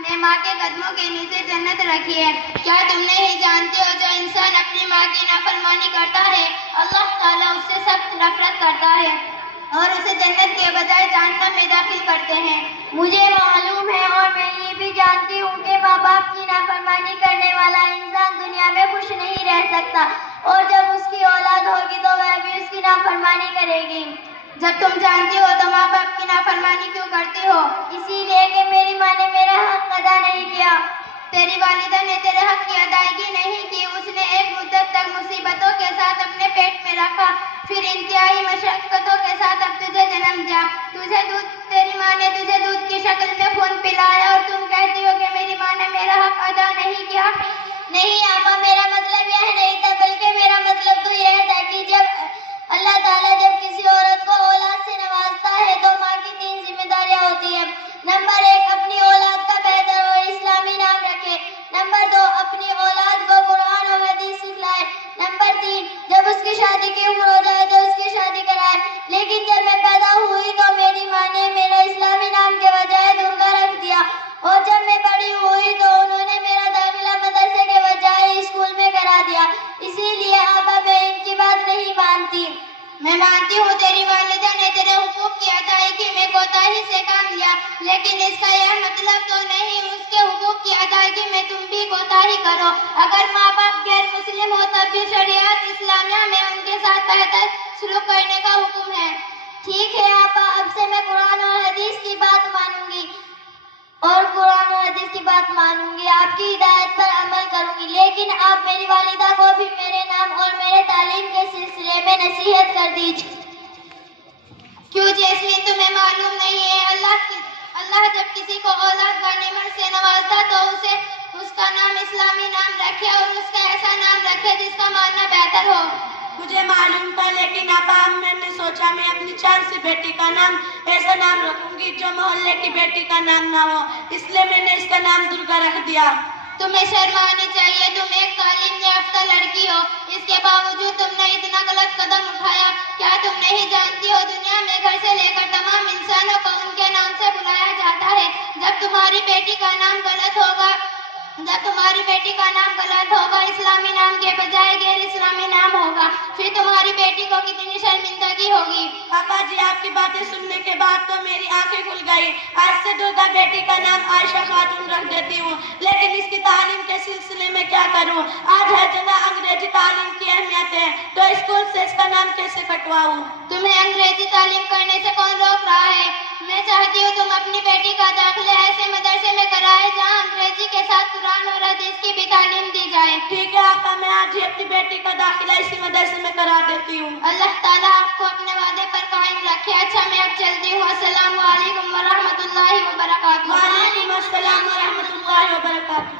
نے ماں کے قدموں کے نیچے جنت رکھی ہے۔ کیا تم نہیں جانتے ہو جو انسان اپنی ماں کی نافرمانی کرتا ہے اللہ تعالیٰ اس سے سخت نفرت کرتا ہے اور اسے جنت کے بجائے جہنم میں داخل کرتے ہیں۔ مجھے معلوم ہے اور میں یہ بھی جانتی ہوں کہ ماں باپ کی نافرمانی کرنے والا انسان دنیا میں خوش نہیں رہ سکتا، اور جب اس کی اولاد ہوگی تو وہ بھی اس کی نافرمانی کرے گی۔ جب تم جانتی ہو تو ماں باپ کی نافرمانی کیوں کرتی ہو؟ اسی لیے کہ میری ماں نے میرا حق ادا نہیں کیا۔ تیری والدہ نے تیرے حق کی ادائیگی نہیں کی۔ اس نے ایک مدت تک مصیبتوں کے ساتھ اپنے پیٹ میں رکھا، پھر انتہائی مشقتوں کے ساتھ اب تجھے جنم دیا۔ تیری ماں نے تجھے دودھ کی شکل میں خون پلایا اور تم کہتی ہو کہ میری ماں نے میرا حق ادا نہیں کیا۔ نہیں آپا، میرا مطلب یہ نہیں تھا، بلکہ میرا مطلب تو یہ تھا کہ جب اللہ تعالیٰ جب کسی عورت کو اولاد سے نوازتا ہے تو ماں کی 3 ذمہ داریاں ہوتی ہیں۔ نمبر 1، اپنی اولاد کا بہتر اور اسلامی نام رکھے۔ نمبر 2، اپنی اولاد کو قرآن اور حدیث سکھلائے۔ نمبر 3، جب اس کی شادی کی عمر ہو جائے تو اس کی شادی کرائے۔ لیکن جب میں پیدا ہوئی تو میری ماں نے میرا اسلامی نام کے بجائے درگا رکھ دیا، اور جب میں بڑی ہوئی تو انہوں نے میرا داخلہ مدرسے کے بجائے اسکول میں کرا دیا۔ اسی لیے آپا میں ان کی بات نہیں مانتی۔ میں مانتی ہوں تیری والدہ نے تیرے حقوق کی ادائیگی میں کوتاہی سے کام لیا، لیکن اس کا یہ مطلب تو نہیں اس کے حقوق کی ادائیگی میں تم بھی کوتاہی کرو۔ اگر ماں باپ غیر مسلم ہو تب بھی شریعت اسلامیہ میں ان کے ساتھ بہتر سلوک کرنے کا حکم ہے۔ ٹھیک ہے آپا، اب سے میں قرآن اور حدیث کی بات مانوں گی آپ کی ہدایت پر عمل کروں گی، لیکن آپ میری والدہ کو بھی میرے نام اور میرے تعلیم کے سلسلے میں نصیحت کر دیجیے۔ کیوں جیسمین، تمہیں معلوم نہیں ہے اللہ جب کسی کو اولاد غنیمت سے نوازتا تو اسے اس کا نام اسلامی نام رکھے اور اس کا ایسا نام رکھے جس کا معنی بہتر ہو۔ مجھے معلوم تھا، لیکن اب میں نے سوچا میں اپنی 4 سی بیٹی کا نام ایسا نام رکھوں گی جو محلے کی بیٹی کا نام نہ ہو، اس لیے میں نے اس کا نام درگا رکھ دیا۔ تمہیں شرم آنی چاہیے، تم ایک تعلیم یافتہ لڑکی ہو، اس کے باوجود تم نے اتنا غلط قدم اٹھایا۔ کیا تم نہیں جانتی ہو دنیا میں گھر سے لے کر تمام انسانوں کو ان کے نام سے بلایا جاتا ہے۔ جب تمہاری بیٹی کا نام غلط ہوگا اسلامی نام کے بجائے غیر اسلامی نام ہوگا، پھر تمہاری بیٹی کو کتنی شرمندگی ہوگی۔ پاپا جی، آپ کی باتیں سننے کے بعد تو میری آنکھیں کھل گئی۔ آج سے درگا بیٹی کا نام عائشہ خاتون رکھ دیتی ہوں، لیکن اس کی تعلیم کے سلسلے میں کیا کروں؟ آج ہر جگہ انگریزی تعلیم کی اہمیت ہے، تو اسکول سے اس کا نام کیسے کٹواؤں؟ تمہیں انگریزی تعلیم کرنے سے کون روک رہا ہے؟ میں چاہتی ہوں تم اپنی بیٹی کا داخلہ ایسے مدرسے میں کرائے جہاں انگریزی کے ساتھ قرآن اور حدیث کی بھی تعلیم دی جائے۔ ٹھیک ہے آقا، میں آج ہی اپنی بیٹی کا داخلہ اسی مدرسے میں کرا دیتی ہوں۔ اللہ تعالیٰ آپ کو اپنے وعدے پر قائم رکھے۔ اچھا میں اب چلتی ہوں۔ السلام علیکم ورحمۃ اللہ وبرکاتہ۔ وعلیکم السلام ورحمۃ اللہ وبرکاتہ۔